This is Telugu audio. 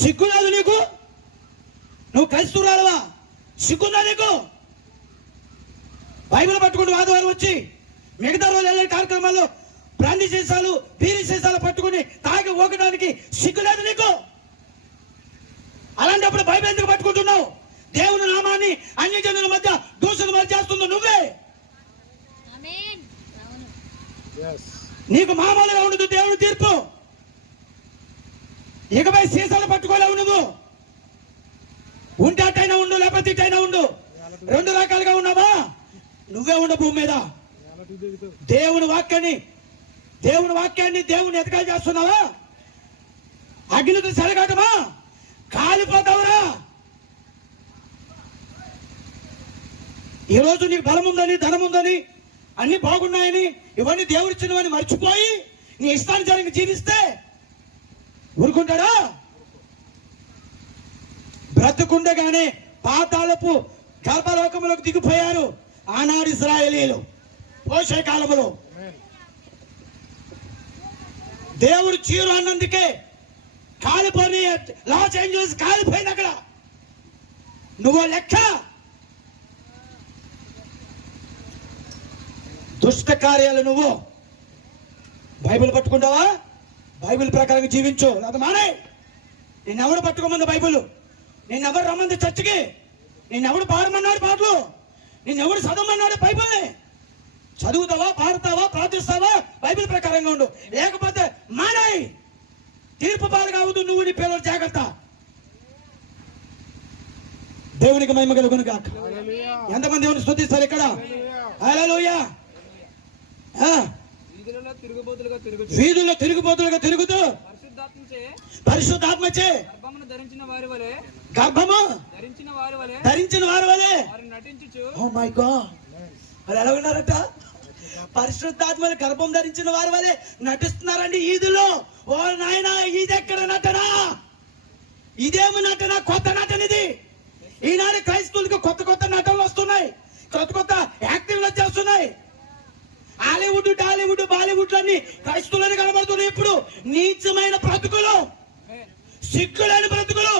సిగ్గులేదు నీకు? నువ్వు క్రైస్తవురాలవా? సిగ్గుందా నీకు? బైబిల్ పట్టుకుని ఆదివారం వచ్చి మిగతా రోజు వెళ్ళే కార్యక్రమాల్లో బ్రాందీ సీసాలు బీరీ సీసాలు పట్టుకుని తాగి ఊగడానికి సిగ్గులేదు నీకు? అలాంటప్పుడు బైబిల్ ఎందుకు పట్టుకుంటున్నావు? దేవుని నామాన్ని అన్య జనుల మధ్య దూషణ మధ్య చేస్తుందో నువ్వే. నీకు మామూలుగా ఉండదు దేవుని తీర్పు. ఇకపై సీసాలు పట్టుకోలేవు. నువ్వు ఉంటే అట్టైనా ఉండు, లేకపోతే ఇట్టైనా ఉండు. రెండు రకాలుగా ఉన్నావా? నువ్వే ఉండ భూమి మీద. దేవుని వాక్యాన్ని దేవుని ఎతకాలు చేస్తున్నావా? అగ్నితో సెలగాటమా? కాలిపోతావురా. ఈరోజు నీకు బలం ఉందని, ధనం ఉందని, అన్ని బాగున్నాయని, ఇవన్నీ దేవుడిచ్చినవని మర్చిపోయి నీ ఇష్టానుసారంగా జీవిస్తే ఊరుకుంటాడా? బ్రతుకుండగానే పాతాళపు గర్భలోకములకు దిగిపోయారు ఆనాడు ఇశ్రాయేలీయులు. పోషే కాలములో దేవుడు చీరు అన్నందుకే కాలిపోయి లాస్ ఏంజల్స్ కాలిపోయింది. అక్కడ నువ్వు లెక్క. దుష్ట కార్యాలు నువ్వు బైబిల్ పట్టుకుంటావా? బైబిల్ ప్రకారం జీవించు, లేదా మానే. నిన్నెవడు పట్టుకోమంది బైబిల్? నిన్నెవరు రమ్మంది చర్చికి? నిన్నెవడు పాడమన్నాడు పాటలు? నిన్నెవడు చదవమన్నాడు బైబిల్ని? చదువుతావా, పాడతావా, ప్రార్థిస్తావా? బైబిల్ ప్రకారంగా ఉండు, లేకపోతే మానే. తీర్పు పాలు కావద్దు నువ్వు, నీ పిల్లలు. జాగ్రత్త. దేవునికి మహిమ కలుగును గాక. ఎంతమంది దేవుని స్తుతిస్తారు ఇక్కడ? హల్లెలూయా. వీధుల్లో తిరుగుబోతులుగా తిరుగుతూ పరిశుద్ధాత్మచే గర్భము ధరించిన వారి వలె. ఓ మై గాడ్, మరి ఎలా ఉన్నారట? పరిశుద్ధాత్మని గర్భం ధరించిన వారి వలె నటిస్తున్నారండి ఈదులో. ఓ నాయన, ఇదెక్కడ నటనా? ఇదేమి నటన? కొత్త నటన ఇది. ఈనాడు క్రైస్తవులకు కొత్త కొత్త నటనలు వస్తున్నాయి, కొత్త కొత్త యాక్టివ్లు వచ్చేస్తున్నాయి. హాలీవుడ్, టాలీవుడ్, బాలీవుడ్ అన్ని క్రైస్తవులని కనబడుతున్నాయి. ఇప్పుడు నీచమైన బ్రతుకులు, సిగ్గులేని బ్రతుకులు.